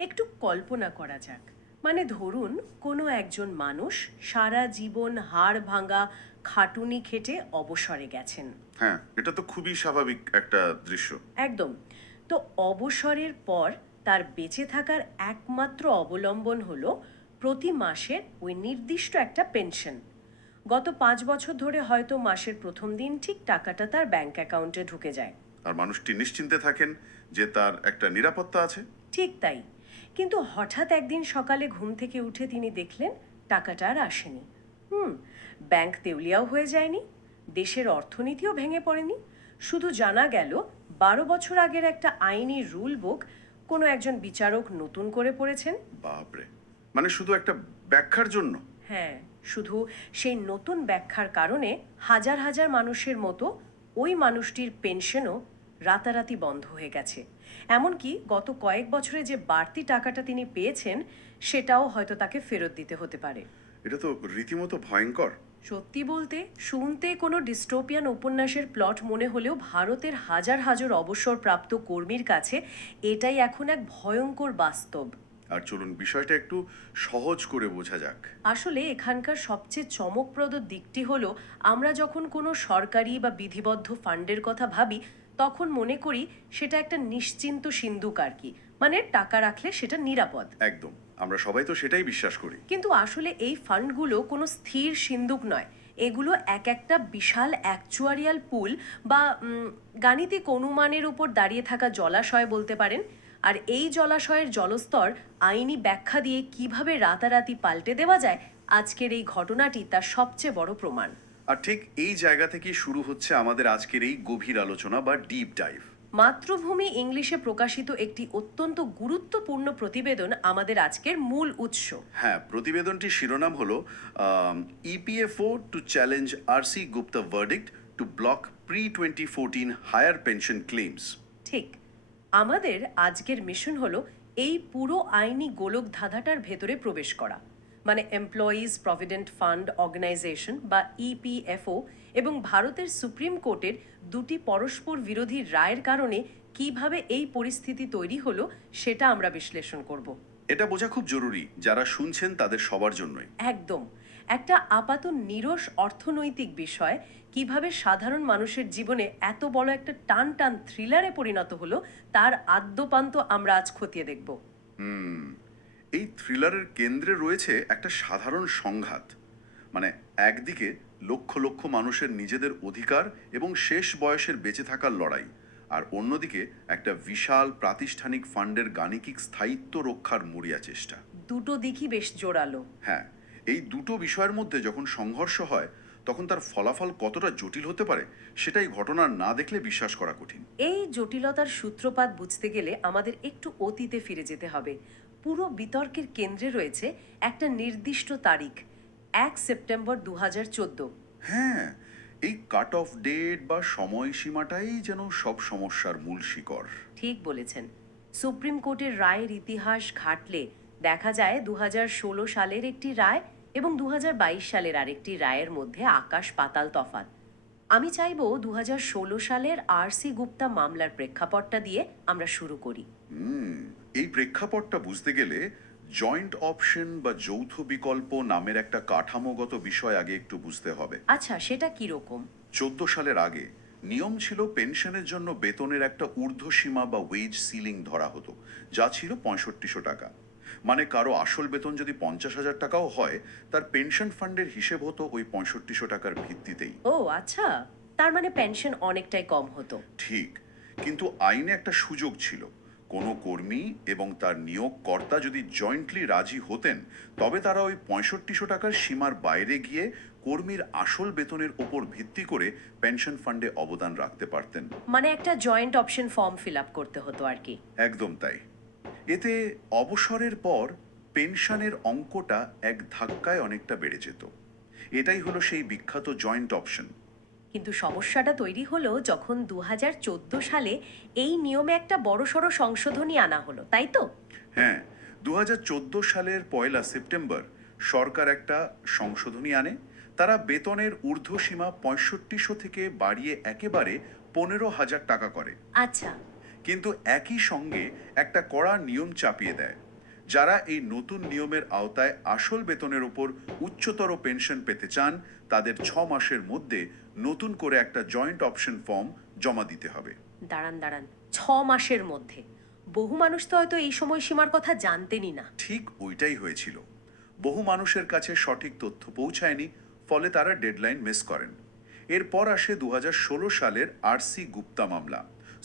একটু কল্পনা করা যাক, মানে ধরুন কোনো একজন মানুষ সারা জীবন হাড় ভাঙা খাটুনি খেটে অবসরে গেছেন। হ্যাঁ, এটা তো খুবই স্বাভাবিক একটা দৃশ্য। একদম। তো অবসরের পর তার বেঁচে থাকার একমাত্র অবলম্বন হলো প্রতি মাসের ওই নির্দিষ্ট একটা পেনশন। গত 5 বছর ধরে হয়তো মাসের প্রথম দিন ঠিক টাকাটা তার ব্যাংক অ্যাকাউন্টে ঢুকে যায়। আর মানুষটি নিশ্চিন্তে থাকেন যে তার একটা নিরাপত্তা আছে। ঠিক তাই। কিন্তু হঠাৎ একদিন সকালে ঘুম থেকে উঠে তিনি দেখলেন টাকাটা আর আসেনি। হুম। ব্যাংক দেউলিয়াও হয়ে যায়নি, দেশের অর্থনীতিও ভেঙে পড়েনি। শুধু জানা গেল 12 বছর আগের একটা আইনি রুল বুক কোনো একজন বিচারক নতুন করে পড়েছেন। বাপরে! মানে শুধু একটা ব্যাখ্যার জন্য? হ্যাঁ, শুধু সেই নতুন ব্যাখ্যার কারণে হাজার হাজার মানুষের মতো ওই মানুষটির পেনশনও রাতারাতি বন্ধ হয়ে গেছে। এমনকি গত কয়েক বছরে যে বাড়তি টাকাটা তিনি পেয়েছেন সেটাও হয়তো তাকে ফেরত দিতে হতে পারে। এটা তো রীতিমতো ভয়ঙ্কর। সত্যি বলতে শুনতে কোনো ডিস্টোপিয়ান উপন্যাসের প্লট মনে হলেও ভারতের হাজার হাজার অবসরপ্রাপ্ত কর্মীর কাছে এটাই এখন এক ভয়ঙ্কর বাস্তব। আর চলুন বিষয়টা একটু সহজ করে বোঝা যাক। আসলে এখানকার সবচেয়ে চমকপ্রদ দিকটি হলো আমরা যখন কোনো সরকারি বা বিধিবদ্ধ ফান্ডের কথা ভাবি তখন মনে করি সেটা একটা নিশ্চিন্ত সিন্ধুক আর কি, মানে টাকা রাখলে সেটা নিরাপদ। একদম। আমরা সবাই তো সেটাই বিশ্বাস করি। কিন্তু আসলে এই ফান্ডগুলো কোনো স্থির সিন্ধুক নয়। এগুলো এক একটা বিশাল অ্যাকচুয়ারিয়াল পুল বা গাণিতিক অনুমানের উপর দাঁড়িয়ে থাকা জলাশয় বলতে পারেন। আর এই জলাশয়ের জলস্তর আইনি ব্যাখ্যা দিয়ে কিভাবে রাতারাতি পাল্টে দেওয়া যায়, আজকের এই ঘটনাটি তার সবচেয়ে বড় প্রমাণ। আর ঠিক এই জায়গা থেকেই শুরু হচ্ছে আমাদের আজকের এই গভীর আলোচনা বা ডিপ ডাইভ। মাতৃভূমি ইংলিশে প্রকাশিত একটি অত্যন্ত গুরুত্বপূর্ণ প্রতিবেদন আমাদের আজকের মূল উৎস। হ্যাঁ, প্রতিবেদনটির শিরোনাম হলো EPFO to challenge RC Gupta verdict to block প্রি-2014 হায়ার পেনশন ক্লেমস। ঠিক। আমাদের আজকের মিশন হলো এই পুরো আইনি গোলক ধাঁধাটার ভেতরে প্রবেশ করা, মানে এমপ্লয়িজ প্রভিডেন্ট ফান্ড অর্গানাইজেশন বা ইপিএফও এবং ভারতের সুপ্রিম কোর্টের দুটি পরস্পর বিরোধী রায়ের কারণে কিভাবে এই পরিস্থিতি তৈরি হলো সেটা আমরা বিশ্লেষণ করব। এটা বোঝা খুব জরুরি, যারা শুনছেন তাদের সবার জন্যই। একদম। একটা আপাত নিরস অর্থনৈতিক বিষয় কিভাবে সাধারণ মানুষের জীবনে এত বড় একটা টান টান থ্রিলারে পরিণত হলো তার আদ্যোপান্ত আমরা আজ খতিয়ে দেখব। হুম, এই থ্রিলারের কেন্দ্রে রয়েছে একটা সাধারণ সংঘাত। মানে একদিকে লক্ষ লক্ষ মানুষের নিজেদের অধিকার এবং শেষ বয়সের বেঁচে থাকার লড়াই, আর অন্যদিকে একটা বিশাল প্রাতিষ্ঠানিক ফান্ডের গাণিতিক স্থায়িত্ব রক্ষার মরিয়া চেষ্টা। দুটো দিকই বেশ জোরালো। হ্যাঁ, এই দুটো বিষয়ের মধ্যে যখন সংঘর্ষ হয় তখন তার ফলাফল কতটা জটিল হতে পারে সেটাই ঘটনা না দেখলে বিশ্বাস করা কঠিন। এই জটিলতার সূত্রপাত বুঝতে গেলে আমাদের একটু অতীতে ফিরে যেতে হবে। পুরো বিতর্কের কেন্দ্রে রয়েছে একটা নির্দিষ্ট তারিখ, 1 সেপ্টেম্বর 2014। হ্যাঁ, এই কাট অফ ডেট বা সময়সীমাটাই যেন সব সমস্যার মূল শিকড়। ঠিক বলেছেন। সুপ্রিম কোর্টের রায়ের ইতিহাস ঘাটলে দেখা যায় 2016 সালের একটি রায় এবং 2022 সালের আরেকটি রায়ের মধ্যে আকাশ পাতাল তফাৎ। আমি চাইবো 2016 সালের আরসি গুপ্তা মামলার প্রেক্ষাপটটা দিয়ে আমরা শুরু করি। হুম, এই প্রেক্ষাপটটা বুঝতে গেলে জয়েন্ট অপশন বা যৌথ বিকল্প নামের একটা কাঠামোগত বিষয় আগে একটু বুঝতে হবে। আচ্ছা, সেটা কি রকম? 14 সালের আগে নিয়ম ছিল পেনশনের জন্য বেতনের একটা ঊর্ধ্বসীমা বা ওয়েজ সিলিং ধরা হতো, যা ছিল 6500 টাকা। মানে কারো আসল বেতন যদি 50,000 টাকাও হয়, তার পেনশন ফান্ডের হিসেব হতো ওই 6500 টাকার ভিত্তিতেই। ও আচ্ছা, তার মানে পেনশন অনেকটাই কম হতো। ঠিক, কিন্তু আইনে একটা সুযোগ ছিল। কোনো কর্মী এবং তার নিয়োগকর্তা যদি জয়েন্টলি রাজি হতেন, তবে তারা ওই 6500 টাকার সীমার বাইরে গিয়ে কর্মীর আসল বেতনের ওপর ভিত্তি করে পেনশন ফান্ডে অবদান রাখতে পারতেন। মানে একটা joint option form fill up করতে হতো আর কি। একদম তাই। এতে অবসরের পর পেনশনের অঙ্কটা এক ধাক্কায় অনেকটা বেড়ে যেত। এটাই হলো সেই বিখ্যাত জয়েন্ট অপশন। কিন্তু সমস্যাটা তৈরি হলো যখন 2014 সালে এই নিয়মে একটা বড়সড় সংশোধনী আনা হলো, তাই তো? হ্যাঁ, 2014 সালের 1 সেপ্টেম্বর সরকার একটা সংশোধনী আনে। তারা বেতনের ঊর্ধ্বসীমা 6500 থেকে বাড়িয়ে একেবারে 15,000 টাকা করে। আচ্ছা। কিন্তু একই সঙ্গে একটা কড়া নিয়ম চাপিয়ে দেয়। যারা এই নতুন নিয়মের আওতায় আসল বেতনের উপর উচ্চতর পেনশন পেতে চান তাদের 6 মাসের মধ্যে নতুন করে একটা জয়েন্ট অপশন ফর্ম জমা দিতে হবে। দাঁড়ান 6 মাসের মধ্যে। বহু মানুষ তো হয়তো এই সময়সীমার কথা জানতেনই না। ঠিক ওইটাই হয়েছিল। বহু মানুষের কাছে সঠিক তথ্য পৌঁছায়নি, ফলে তারা ডেডলাইন মিস করেন। এরপর আসে 2016 সালের আরসি গুপ্তা মামলা।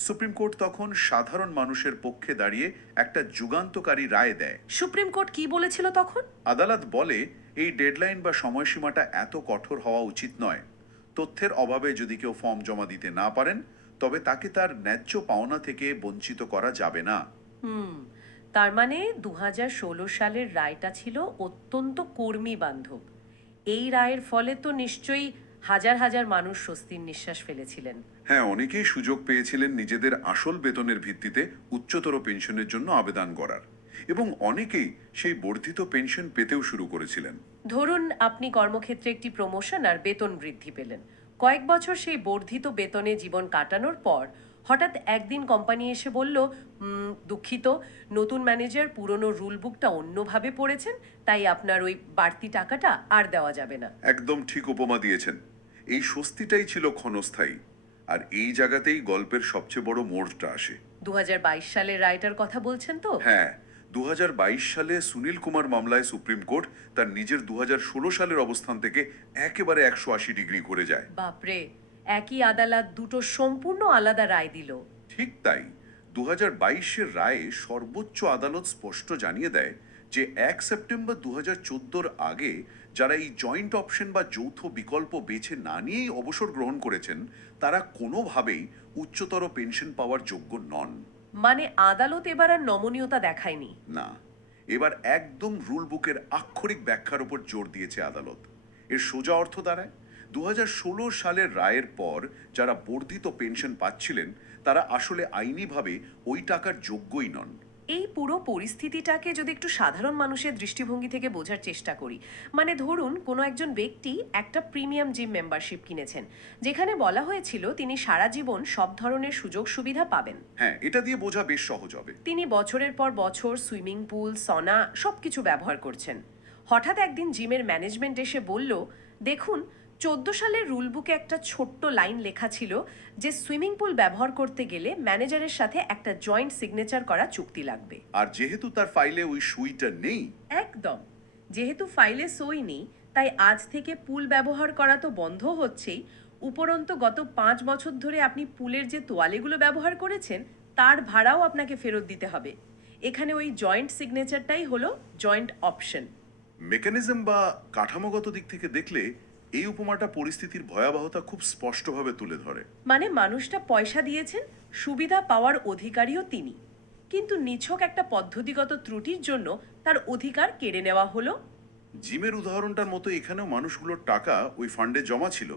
সুপ্রিম কোর্ট তখন সাধারণ মানুষের পক্ষে দাঁড়িয়ে একটা যুগান্তকারী রায় দেয়। সুপ্রিম কোর্ট কি বলেছিল তখন? আদালত বলে এই ডেডলাইন বা সময়সীমাটা এত কঠোর হওয়া উচিত নয়। তথ্যের অভাবে যদি কেউ ফর্ম জমা দিতে না পারেন তবে তাকে তার ন্যায্য পাওনা থেকে বঞ্চিত করা যাবে না। তার মানে 2016 সালের রায়টা ছিল অত্যন্ত কর্মী বান্ধব। এই রায়ের ফলে তো নিশ্চয়ই হাজার হাজার মানুষ স্বস্তির নিঃশ্বাস ফেলেছিলেন। হ্যাঁ, অনেকেই সুযোগ পেয়েছিলেন নিজেদের আসল বেতনের ভিত্তিতে উচ্চতর পেনশনের জন্য আবেদন করার, এবং অনেকেই সেই বর্ধিত পেনশন পেতেও শুরু করেছিলেন। ধরুন আপনি কর্মক্ষেত্রে একটি প্রমোশন আর বেতন বৃদ্ধি পেলেন। কয়েক বছর সেই বর্ধিত বেতনে জীবন কাটানোর পর হঠাৎ একদিন কোম্পানি এসে বলল, দুঃখিত, নতুন ম্যানেজার পুরনো রুল বুকটা অন্যভাবে পড়েছেন, তাই আপনার ওই বাড়তি টাকাটা আর দেওয়া যাবে না। একদম ঠিক উপমা দিয়েছেন। এই স্বস্তিটাই ছিল ক্ষণস্থায়ী, আর এই জায়গাতেই গল্পের সবচেয়ে বড় মোড়টা আসে। 2022 সালের রায়টার কথা বলছেন তো? হ্যাঁ, 2022 সালে সুনীল কুমার মামলায় সুপ্রিম কোর্ট তার নিজের 2016 সালের অবস্থান থেকে একেবারে 180 ডিগ্রি ঘুরে যায়। বাপরে, একই আদালত দুটো সম্পূর্ণ আলাদা রায় দিল। ঠিক তাই, 2022-এর রায়ে সর্বোচ্চ আদালত স্পষ্ট জানিয়ে দেয় যে 1 সেপ্টেম্বর 2014-র আগে যারা এই জয়েন্ট অপশন বা যৌথ বিকল্প বেছে না নিয়েই অবসর গ্রহণ করেছেন তারা কোনোভাবেই উচ্চতর পেনশন পাওয়ার যোগ্য নন। মানে আদালত এবার আর নমনীয়তা দেখায়নি। না, এবার একদম রুল বুকের আক্ষরিক ব্যাখ্যার উপর জোর দিয়েছে আদালত। এর সোজা অর্থ দাঁড়ায় 2016 সালের রায়ের পর যারা বর্ধিত পেনশন পাচ্ছিলেন তারা আসলে আইনিভাবে ওই টাকার যোগ্যই নন। এই পুরো পরিস্থিতিটাকে যদি একটু সাধারণ মানুষের দৃষ্টিভঙ্গি থেকে বোঝার চেষ্টা করি, মানে ধরুন কোনো একজন ব্যক্তি একটা প্রিমিয়াম জিম মেম্বারশিপ কিনেছেন, যেখানে বলা হয়েছিল তিনি সারা জীবন সব ধরনের সুযোগ সুবিধা পাবেন। হ্যাঁ, এটা দিয়ে বোঝা বেশ সহজ হবে। তিনি বছরের পর বছর সুইমিং পুল, সনা সবকিছু ব্যবহার করছেন। হঠাৎ একদিন জিমের ম্যানেজমেন্ট এসে বলল, দেখুন 14 সালের রুল বুকে একটা ছোট্ট লাইন লেখা ছিল যে সুইমিং পুল ব্যবহার করতে গেলে ম্যানেজারের সাথে একটা জয়েন্ট সিগনেচার করা চুক্তি লাগবে। আর যেহেতু তার ফাইলে ওই সুইটা নেই, একদম, যেহেতু ফাইলে সই নেই, তাই আজ থেকে পুল ব্যবহার করা তো বন্ধ হচ্ছেই, উপরন্তু গত 5 বছর ধরে আপনি পুলের যে তোয়ালেগুলো ব্যবহার করেছেন তার ভাড়াও আপনাকে ফেরত দিতে হবে। এখানে ওই জয়েন্ট সিগনেচারটাই হলো জয়েন্ট অপশন। মেকানিজম বা কাঠামোগত দিক থেকে দেখলে এই উপমাটা পরিস্থিতির ভয়াবহতা খুব স্পষ্টভাবে তুলে ধরে। মানে মানুষটা পয়সা দিয়েছেন, সুবিধা পাওয়ার অধিকারীও তিনি, কিন্তু নিছক একটা পদ্ধতিগত ত্রুটির জন্য তার অধিকার কেড়ে নেওয়া হলো। জিমের উদাহরণটার মতো এখানেও মানুষগুলোর টাকা ওই ফান্ডে জমা ছিল,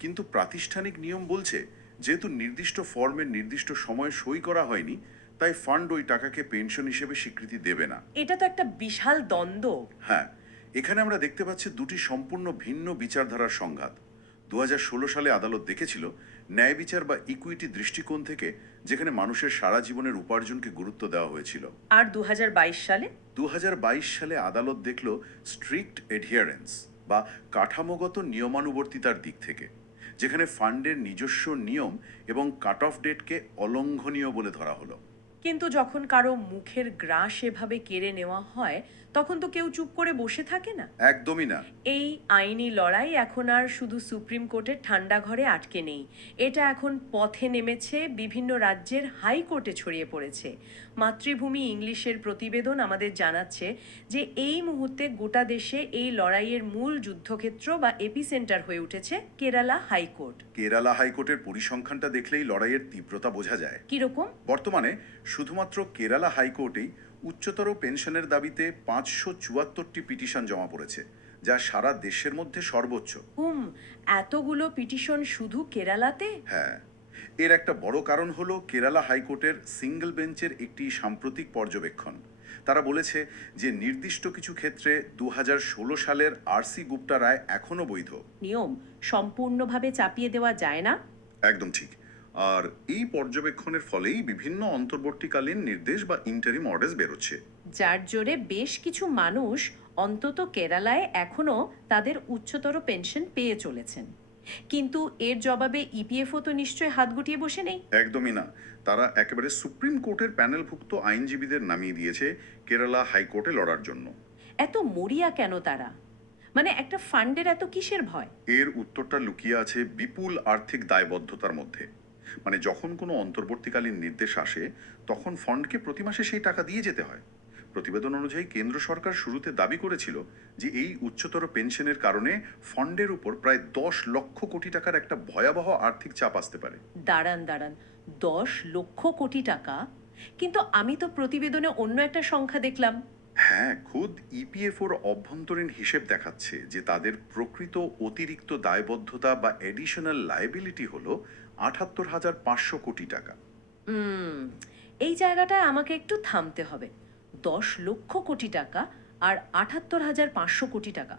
কিন্তু প্রাতিষ্ঠানিক নিয়ম বলছে যেহেতু নির্দিষ্ট ফর্মের নির্দিষ্ট সময়ে সই করা হয়নি তাই ফান্ড ওই টাকাকে পেনশন হিসেবে স্বীকৃতি দেবে না। এটা তো একটা বিশাল দ্বন্দ্ব। হ্যাঁ, এখানে আমরা দেখতে পাচ্ছি দুটি সম্পূর্ণ ভিন্ন বিচারধারার সংঘাত। 2016 সালে আদালত দেখেছিল ন্যায় বিচার বা ইকুইটি দৃষ্টিকোণ থেকে, যেখানে মানুষের সারা জীবনের উপার্জনকে গুরুত্ব দেওয়া হয়েছিল। আর 2022 সালে 2022 সালে আদালত দেখল স্ট্রিক্ট এডহিয়ারেন্স বা কাঠামোগত নিয়মানুবর্তিতার দিক থেকে, যেখানে ফান্ডের নিজস্ব নিয়ম এবং কাট অফ ডেটকে অলঙ্ঘনীয় বলে ধরা হলো। কিন্তু যখন কারো মুখের গ্রাস এভাবে কেড়ে নেওয়া হয় তখন তো কেউ চুপ করে বসে থাকে না। একদমই না। এই আইনি লড়াই এখন আর শুধু সুপ্রিম কোর্টের ঠান্ডা ঘরে আটকে নেই, এটা এখন পথে নেমেছে, বিভিন্ন রাজ্যের হাইকোর্টে ছড়িয়ে পড়েছে। মাতৃভূমি ইংলিশের প্রতিবেদন আমাদের জানাচ্ছে যে এই মুহূর্তে গোটা দেশে এই লড়াইয়ের মূল যুদ্ধক্ষেত্র বা এপিসেন্টার হয়ে উঠেছে কেরালা হাইকোর্ট। কেরালা হাইকোর্টের পরিসংখ্যানটা দেখলেই লড়াইয়ের তীব্রতা বোঝা যায়। কিরকম? বর্তমানে শুধুমাত্র কেরালা হাইকোর্টেই উচ্চতর পেনশনের দাবিতে 574টি পিটিশন জমা পড়েছে, যা সারা দেশের মধ্যে সর্বোচ্চ। এতগুলো পিটিশন শুধু কেরালাতে? হ্যাঁ, এর একটা বড় কারণ হলো কেরালা হাইকোর্টের সিঙ্গেল বেঞ্চের একটি সাম্প্রতিক পর্যবেক্ষণ। তারা বলেছে যে নির্দিষ্ট কিছু ক্ষেত্রে 2016 সালের আরসি গুপ্তা রায় এখনো বৈধ। নিয়ম সম্পূর্ণভাবে চাপিয়ে দেওয়া যায় না। একদম ঠিক। আর এই পর্যবেক্ষণের ফলেই বিভিন্ন অন্তর্বর্তীকালীন নির্দেশ বা ইন্টারিম অর্ডার্স বেরোচ্ছে। যার জোরে বেশ কিছু মানুষ অন্তত কেরালায় এখনো তাদের উচ্চতর পেনশন পেয়ে চলেছেন। কিন্তু এর জবাবে ইপিএফও তো নিশ্চয়ই হাত গুটিয়ে বসে নেই। একদমই না। তারা একেবারে সুপ্রিম কোর্টের প্যানেলভুক্ত আইনজীবীদের নামিয়ে দিয়েছে কেরালা হাইকোর্টে লড়ার জন্য। এত মরিয়া কেন তারা? মানে একটা ফান্ডের এত কিসের ভয়? এর উত্তরটা লুকিয়ে আছে বিপুল আর্থিক দায়বদ্ধতার মধ্যে। মানে যখন কোনো অন্তর্বর্তীকালীন নির্দেশ আসে, তখন ফান্ডকে প্রতি মাসে সেই টাকা দিয়ে যেতে হয়। প্রতিবেদন অনুযায়ী কেন্দ্র সরকার শুরুতে দাবি করেছিল যে এই উচ্চতর পেনশনের কারণে ফান্ডের উপর প্রায় 10 লক্ষ কোটি টাকার একটা ভয়াবহ আর্থিক চাপ আসতে পারে। দাঁড়ান দাঁড়ান, 10 লক্ষ কোটি টাকা? কিন্তু আমি তো প্রতিবেদনে অন্য একটা সংখ্যা দেখলাম। হ্যাঁ, খুদ ইপিএফওর অভ্যন্তরীণ হিসেব দেখাচ্ছে যে তাদের প্রকৃত অতিরিক্ত দায়বদ্ধতা বা এডিশনাল লায়াবিলিটি হলো 78,500 কোটি টাকা। হুম, এই জায়গাটায় আমাকে একটু থামতে হবে। 10 লক্ষ কোটি টাকা আর 78,500 কোটি টাকা,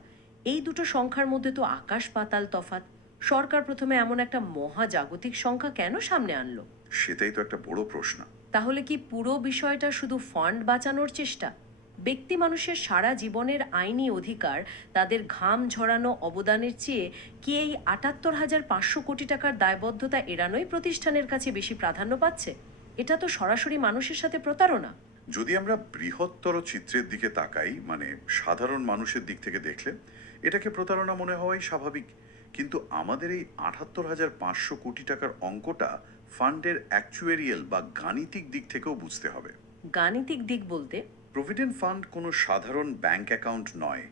এই দুটো সংখ্যার মধ্যে তো আকাশ পাতাল তফাৎ। সরকার প্রথমে এমন একটা মহাজাগতিক সংখ্যা কেন সামনে আনলো? সেটাই তো একটা বড় প্রশ্ন। তাহলে কি পুরো বিষয়টা শুধু ফান্ড বাঁচানোর চেষ্টা? ব্যক্তি মানুষের সারা জীবনের আইনি অধিকার, তাদের ঘাম ঝরানো অবদানের চেয়ে কি এই 78,500 কোটি টাকার দায়বদ্ধতা এড়ানোই প্রতিষ্ঠানের কাছে বেশি প্রাধান্য পাচ্ছে? এটা তো সরাসরি মানুষের সাথে প্রতারণা। যদি আমরা বৃহত্তর চিত্রের দিকে তাকাই, মানে সাধারণ মানুষের দিক থেকে দেখলে এটাকে প্রতারণা মনে হওয়াই স্বাভাবিক। কিন্তু আমাদের এই 78,500 কোটি টাকার অঙ্কটা ফান্ডের অ্যাকচুয়ারিয়াল বা গাণিতিক দিক থেকেও বুঝতে হবে। গাণিতিক দিক বলতে? প্রভিডেন্ট ফান্ড কোনো সাধারণ ব্যাংক অ্যাকাউন্ট নয়।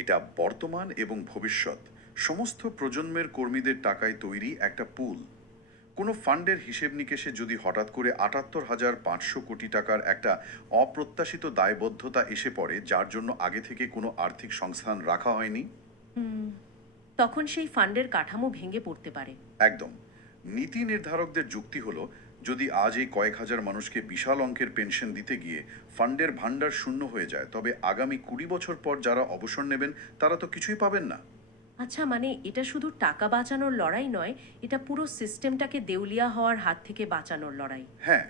এটা বর্তমান এবং ভবিষ্যৎ সমস্ত প্রজন্মের কর্মীদের টাকায় তৈরি একটা পুল। কোনো ফান্ডের হিসেব নিকেশে যদি হঠাৎ করে 78,500 কোটি টাকার একটা অপ্রত্যাশিত দায়বদ্ধতা এসে পড়ে, যার জন্য আগে থেকে কোনো আর্থিক সংস্থান রাখা হয়নি, তখন সেই ফান্ডের কাঠামো ভেঙে পড়তে পারে। একদম। নীতি নির্ধারকদের যুক্তি হলো, যদি আজ এই কয়েক হাজার মানুষকে বিশাল অঙ্কের পেনশন দিতে গিয়ে ফান্ডের ভান্ডার শূন্য হয়ে যায়, তবে আগামী 20 বছর পর যারা অবসর নেবেন তারা তো কিছুই পাবেন না। আচ্ছা, মানে এটা শুধু টাকা বাঁচানোর লড়াই নয়, এটা পুরো সিস্টেমটাকে দেউলিয়া হওয়ার হাত থেকে বাঁচানোর লড়াই। হ্যাঁ,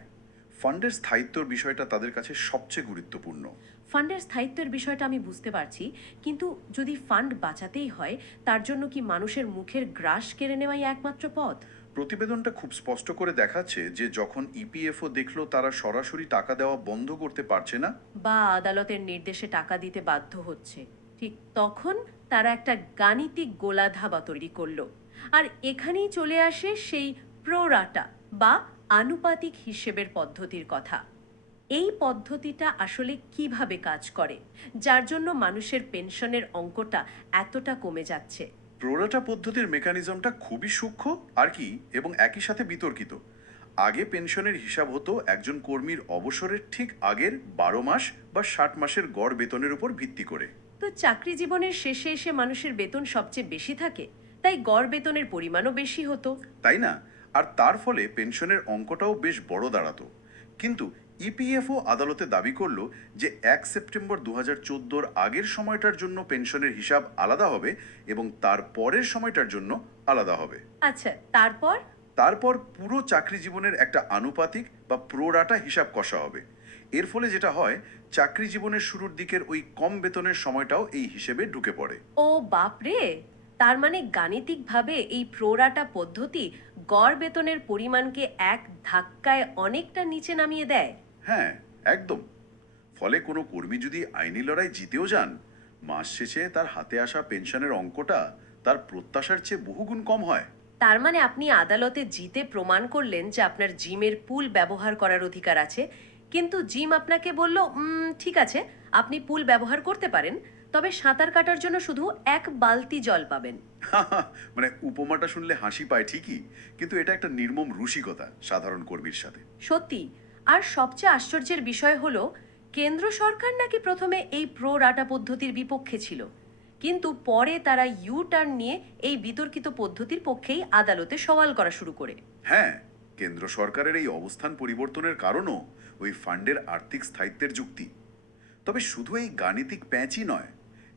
ফান্ডের স্থায়িত্বর বিষয়টা তাদের কাছে সবচেয়ে গুরুত্বপূর্ণ। ফান্ডের স্থায়িত্বের বিষয়টা আমি বুঝতে পারছি, কিন্তু যদি ফান্ড বাঁচাতেই হয়, তার জন্য কি মানুষের মুখের গ্রাস কেড়ে নেওয়াই একমাত্র পথ? প্রতিবেদনটা খুব স্পষ্ট করে দেখাচ্ছে যে যখন ইপিএফও দেখলো তারা সরাসরি টাকা দেওয়া বন্ধ করতে পারছে না, বা আদালতের নির্দেশে টাকা দিতে বাধ্য হচ্ছে, ঠিক তখন তারা একটা গাণিতিক গোলাধাবা তৈরি করলো। আর এখানেই চলে আসে সেই প্রোরাটা বা আনুপাতিক হিসেবের পদ্ধতির কথা। এই পদ্ধতিটা আসলে কিভাবে কাজ করে, যার জন্য মানুষের পেনশনের অঙ্কটা এতটা কমে যাচ্ছে? প্রোরাটা পদ্ধতির মেকানিজমটা খুবই সূক্ষ্ম আর কি, এবং একই সাথে বিতর্কিত। আগে পেনশনের হিসাব হতো একজন কর্মীর অবসরের ঠিক আগের 12 মাস বা 60 মাসের গড় বেতনের উপর ভিত্তি করে। তো চাকরি জীবনের শেষে এসে মানুষের বেতন সবচেয়ে বেশি থাকে, তাই গড় বেতনের পরিমাণও বেশি হতো। তাই না? আর তার ফলে পেনশনের অঙ্কটাও বেশ বড় দাঁড়াতো। কিন্তু ইপিএফও আদালতে দাবি করলো যে 1 সেপ্টেম্বর 2014 আগের সময়টার জন্য পেনশনের হিসাব আলাদা হবে এবং তার পরের সময়টার জন্য আলাদা হবে। আচ্ছা, তারপর? তারপর পুরো চাকরি জীবনের একটা আনুপাতিক বা প্রোরাটা হিসাব কষা হবে। এর ফলে যেটা হয়, চাকরি জীবনের শুরুর দিকের ওই কম বেতনের সময়টাও এই হিসেবে ঢুকে পড়ে। ও বাপরে! তার মানে গাণিতিকভাবে এই প্রোরাটা পদ্ধতি গড় বেতনের পরিমাণকে এক ধাক্কায় অনেকটা নিচে নামিয়ে দেয়। হ্যাঁ, একদম। ফলে কোনো কর্মী যদি আইনি লড়াই জিতেও যান, মাস শেষে তার হাতে আসা পেনশনের অঙ্কটা তার প্রত্যাশার চেয়ে বহুগুণ কম হয়। তার মানে আপনি আদালতে জিতে প্রমাণ করলেন যে আপনার জিমের পুল ব্যবহার করার অধিকার আছে, কিন্তু জিম আপনাকে বলল, ঠিক আছে, আপনি পুল ব্যবহার করতে পারেন, তবে সাঁতার কাটার জন্য শুধু 1 বালতি জল পাবেন। মানে উপমাটা শুনলে হাসি পায় ঠিকই, কিন্তু এটা একটা নির্মম রসিকতা সাধারণ কর্মীর সাথে। সত্যি। আর সবচেয়ে আশ্চর্যের বিষয় হলো, কেন্দ্র সরকার নাকি প্রথমে এই প্রো রাটা পদ্ধতির বিপক্ষে ছিল, কিন্তু পরে তারা ইউ টার্ন নিয়ে এই বিতর্কিত পদ্ধতির পক্ষেই আদালতে সওয়াল করা শুরু করে। হ্যাঁ, কেন্দ্র সরকারের এই অবস্থান পরিবর্তনের কারণও ওই ফান্ডের আর্থিক স্থায়িত্বের যুক্তি। তবে শুধু এই গাণিতিক প্যাঁচই নয়,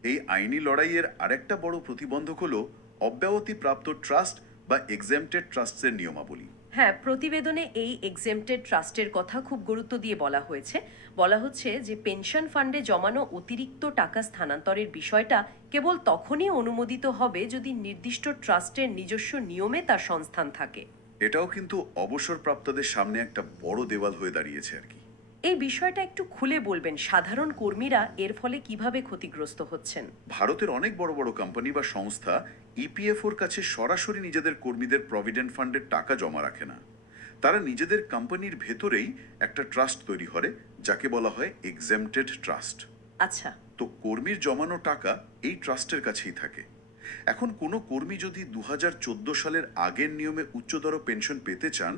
এই আইনি লড়াইয়ের আরেকটা বড় প্রতিবন্ধক হলো অব্যাহতি প্রাপ্ত ট্রাস্ট বা এক্সাম্পটেড ট্রাস্টসের নিয়মাবলী। হ্যাঁ, প্রতিবেদনে এই এক্সেম্পটেড ট্রাস্টের কথা খুব গুরুত্ব দিয়ে বলা হয়েছে। বলা হচ্ছে যে পেনশন ফান্ডে জমানো অতিরিক্ত টাকা স্থানান্তরের বিষয়টা কেবল তখনই অনুমোদিত হবে যদি নির্দিষ্ট ট্রাস্টের নিজস্ব নিয়মে তার সংস্থান থাকে। এটাও কিন্তু অবসরপ্রাপ্তদের সামনে একটা বড় দেওয়াল হয়ে দাঁড়িয়েছে আর কি। এই বিষয়টা একটু খুলে বলবেন, সাধারণ কর্মীরা এর ফলে কিভাবে ক্ষতিগ্রস্ত হচ্ছেন? ভারতের অনেক বড় বড় কোম্পানি বা সংস্থা ইপিএফওর কাছে সরাসরি নিজেদের কর্মীদের প্রভিডেন্ট ফান্ডের টাকা জমা রাখে না। তারা নিজেদের কোম্পানির ভেতরেই একটা ট্রাস্ট তৈরি করে, যাকে বলা হয় এক্সেম্পটেড ট্রাস্ট। আচ্ছা। তো কর্মীর জমানো টাকা এই ট্রাস্টের কাছেই থাকে। এখন কোনো কর্মী যদি 2014 সালের আগের নিয়মে উচ্চতর পেনশন পেতে চান,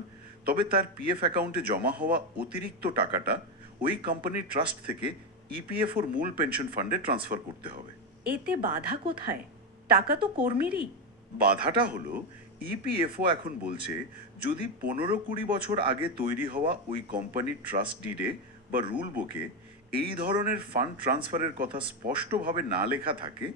তবে তার পিএফ অ্যাকাউন্টে জমা হওয়া অতিরিক্ত টাকাটা ওই কোম্পানির ট্রাস্ট থেকে ইপিএফওর মূল পেনশন ফান্ডে ট্রান্সফার করতে হবে। এতে বাধা কোথায়? টাকা তো কর্মীরই। বাধাটা হলো ইপিএফও এখন বলছে, যদি 15-20 বছর আগে তৈরি হওয়া ওই কোম্পানির ট্রাস্ট ডিডে বা রুল বুকে এই ধরনের ফান্ড ট্রান্সফারের কথা স্পষ্টভাবে না লেখা থাকে,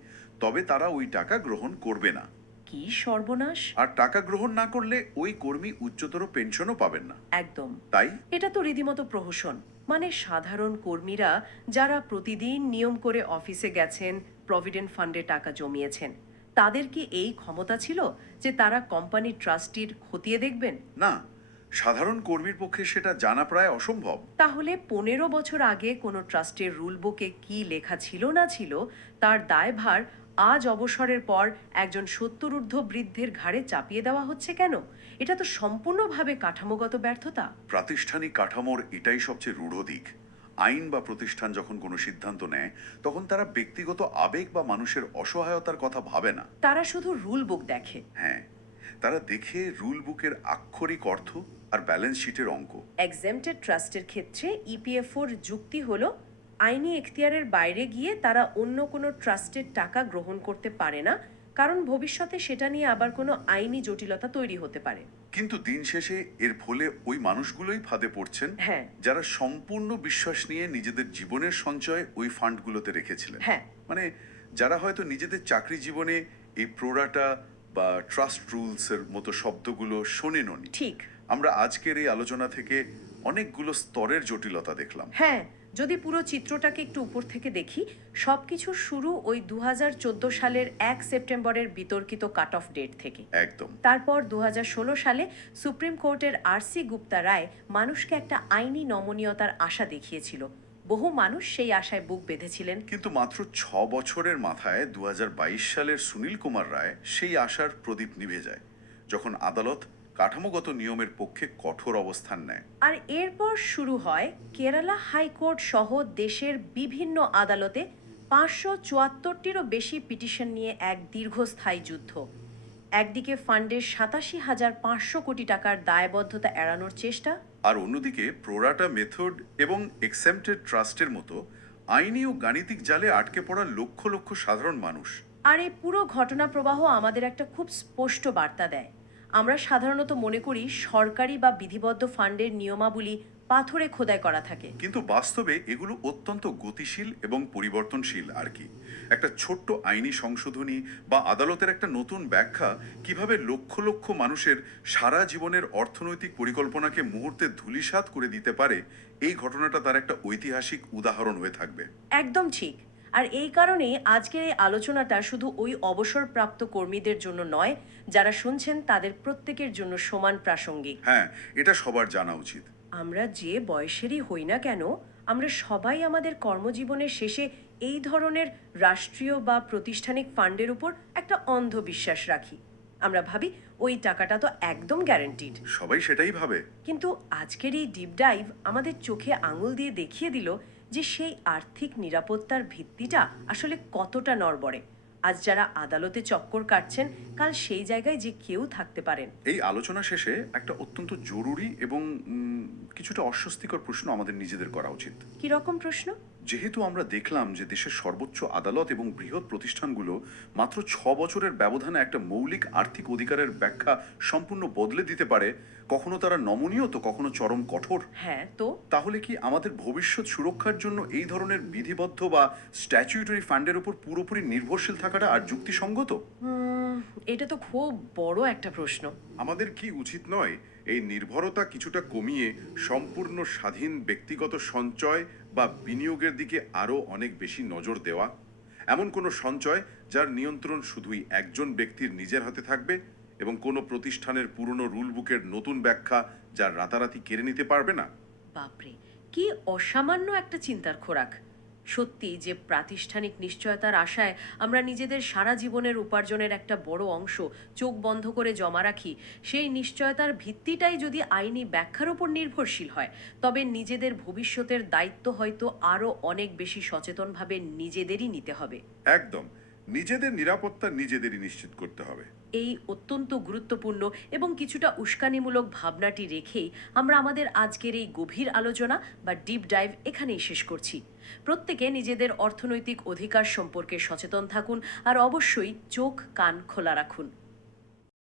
তবে তারা ওই টাকা গ্রহণ করবে না। কি সর্বনাশ! আর টাকা গ্রহণ না করলে ওই কর্মী উচ্চতর পেনশনও পাবেন না। একদম। তাই এটা তো রীতিমতো প্রহসন। মানে সাধারণ কর্মীরা যারা প্রতিদিন নিয়ম করে অফিসে গেছেন, প্রভিডেন্ট ফান্ডে টাকা জমিয়েছেন, তাদের কি এই ক্ষমতা ছিল যে তারা কোম্পানির ট্রাস্টির খতিয়ে দেখবেন? না, সাধারণ কর্মীর পক্ষে সেটা জানা প্রায় অসম্ভব। তাহলে 15 বছর আগে কোনো ট্রাস্টের রুল বুকে কি লেখা ছিল না ছিল, তার দায়ভার আজ অবসরের পর একজন 70 ঊর্ধ্ব বৃদ্ধের ঘাড়ে চাপিয়ে দেওয়া হচ্ছে কেন? এটা তো সম্পূর্ণভাবে কাঠামোগত ব্যর্থতা। প্রাতিষ্ঠানিক কাঠামোর এটাই সবচেয়ে রূঢ় দিক। আইন বা প্রতিষ্ঠান যখন কোনো সিদ্ধান্ত নেয়, তখন তারা ব্যক্তিগত আবেগ বা মানুষের অসহায়তার কথা ভাবে না। তারা শুধু রুল বুক দেখে। হ্যাঁ, তারা দেখে রুল বুকের আক্ষরিক অর্থ আর ব্যালেন্স শিটের অঙ্ক। এক্সেম্পটেড ট্রাস্টের ক্ষেত্রে ইপিএফওর যুক্তি হলো আইনি এখতিয়ারের বাইরে গিয়ে তারা অন্য কোনো ট্রাস্টের টাকা গ্রহণ করতে পারে না, কারণ ভবিষ্যতে সেটা নিয়ে আবার কোনো আইনি জটিলতা তৈরি হতে পারে। কিন্তু দিন শেষে এর ফলে ওই মানুষগুলোই ফাঁদে পড়ছেন, হ্যাঁ। যারা সম্পূর্ণ বিশ্বাস নিয়ে নিজেদের জীবনের সঞ্চয় ওই ফান্ডগুলোতে রেখেছিলেন। হ্যাঁ। মানে যারা হয়তো নিজেদের চাকরি জীবনে এই প্রোরাটা বা ট্রাস্ট রুলসের মতো শব্দগুলো শোনেননি। ঠিক। আমরা আজকের এই আলোচনা থেকে অনেকগুলো স্তরের জটিলতা দেখলাম। হ্যাঁ, যদি পুরো চিত্রটাকে একটু উপর থেকে দেখি, সবকিছু শুরু ওই 2014 সালের 1 সেপ্টেম্বরের বিতর্কিত কাট অফ ডেট থেকে। একদম। তারপর 2016 সালে সুপ্রিম কোর্টের আরসি গুপ্তা রায় মানুষকে একটা আইনি নমনীয়তার আশা দেখিয়েছিল। বহু মানুষ সেই আশায় বুক বেঁধেছিলেন। কিন্তু মাত্র 6 বছরের মাথায় 2022 সালের সুনীল কুমার রায় সেই আশার প্রদীপ নিভে যায়, যখন আদালত কাঠামোগত নিয়মের পক্ষে কঠোর অবস্থান নেয়। আর এরপর শুরু হয় কেরালা হাইকোর্ট সহ দেশের বিভিন্ন আদালতে 574টিরও বেশি পিটিশন নিয়ে এক দীর্ঘস্থায়ী যুদ্ধ। একদিকে ফান্ডের 87,500 কোটি টাকার দায়বদ্ধতা এড়ানোর চেষ্টা, আর অন্যদিকে প্রোরাটা মেথড এবং এক্সেম্পটেড ট্রাস্টের মতো আইনি ও গাণিতিক জালে আটকে পড়া লক্ষ লক্ষ সাধারণ মানুষ। আর এই পুরো ঘটনা প্রবাহ আমাদের একটা খুব স্পষ্ট বার্তা দেয়। আমরা সাধারণত মনে করি সরকারি বা বিধিবদ্ধ ফান্ডের নিয়মাবলী পাথরে খোদাই করা থাকে। কিন্তু বাস্তবে এগুলো অত্যন্ত গতিশীল এবং পরিবর্তনশীল আর কি। একটা ছোট্ট আইনি সংশোধনী বা আদালতের একটা নতুন ব্যাখ্যা কিভাবে লক্ষ লক্ষ মানুষের সারা জীবনের অর্থনৈতিক পরিকল্পনাকে মুহূর্তে ধূলিসাৎ করে দিতে পারে, এই ঘটনাটা তার একটা ঐতিহাসিক উদাহরণ হয়ে থাকবে। একদম ঠিক। আর এই কারণে আজকের এই আলোচনাটা শুধু ওই অবসরপ্রাপ্ত কর্মীদের জন্য নয়, যারা শুনছেন তাদের প্রত্যেকের জন্য সমান প্রাসঙ্গিক। হ্যাঁ, এটা সবার জানা উচিত। আমরা যে বয়সেরই হই না কেন, আমরা সবাই আমাদের কর্মজীবনের শেষে এই ধরনের রাষ্ট্রীয় বা প্রতিষ্ঠানিক ফান্ডের উপর একটা অন্ধ বিশ্বাস রাখি। আমরা ভাবি ওই টাকাটা তো একদম গ্যারান্টিড। সবাই সেটাই ভাবে। কিন্তু আজকের এই ডিপ ডাইভ আমাদের চোখে আঙুল দিয়ে দেখিয়ে দিল যে সেই আর্থিক নিরাপত্তার ভিত্তিটা আসলে কতটা নড়বড়ে। আজ যারা আদালতে চক্কর কাটছেন, কাল সেই জায়গায় যে কেউ থাকতে পারেন। এই আলোচনা শেষে একটা অত্যন্ত জরুরি এবং কিছুটা অস্বস্তিকর প্রশ্ন আমাদের নিজেদের করা উচিত। কি রকম প্রশ্ন? যেহেতু আমরা দেখলাম যে দেশের সর্বোচ্চ আদালত এবং বৃহৎ প্রতিষ্ঠানগুলো মাত্র 6 বছরের ব্যবধানে একটা মৌলিক আর্থিক অধিকারের ব্যাখ্যা সম্পূর্ণ বদলে দিতে পারে, কখনো তারা নমনীয় তো কখনো চরম কঠোর। হ্যাঁ, তো তাহলে কি আমাদের ভবিষ্যৎ সুরক্ষার জন্য এই ধরনের বিধিবদ্ধ বা স্ট্যাচুইটারি ফান্ডের উপর পুরোপুরি নির্ভরশীল থাকাটা আর যুক্তিসঙ্গত? এটা তো খুব বড় একটা প্রশ্ন। আমাদের কি উচিত নয় এই নির্ভরতা কিছুটা কমিয়ে সম্পূর্ণ স্বাধীন ব্যক্তিগত সঞ্চয় বা বিনিয়োগের দিকে আরও অনেক বেশি নজর দেওয়া, এমন কোনো সঞ্চয় যার নিয়ন্ত্রণ শুধুই একজন ব্যক্তির নিজের হাতে থাকবে এবং কোনো প্রতিষ্ঠানের পুরনো রুল বুকের নতুন ব্যাখ্যা যার রাতারাতি কেড়ে নিতে পারবে না। বাপরে, কি অসামান্য একটা চিন্তার খোরাক! সত্যি যে প্রাতিষ্ঠানিক নিশ্চয়তার আশায় আমরা নিজেদের সারা জীবনের উপার্জনের একটা বড় অংশ চোখ বন্ধ করে জমা রাখি, সেই নিশ্চয়তার ভিত্তিটাই যদি আইনি ব্যাখ্যার উপর নির্ভরশীল হয়, তবে নিজেদের ভবিষ্যতের দায়িত্ব হয়তো আরও অনেক বেশি সচেতনভাবে নিজেদেরই নিতে হবে। একদম, নিজেদের নিরাপত্তা নিজেদেরই নিশ্চিত করতে হবে। এই অত্যন্ত গুরুত্বপূর্ণ এবং কিছুটা উস্কানিমূলক ভাবনাটি রেখেই আমরা আমাদের আজকের এই গভীর আলোচনা বা ডিপ ডাইভ এখানেই শেষ করছি। প্রত্যেকে নিজেদের অর্থনৈতিক অধিকার সম্পর্কে সচেতন থাকুন আর অবশ্যই চোখ কান খোলা রাখুন।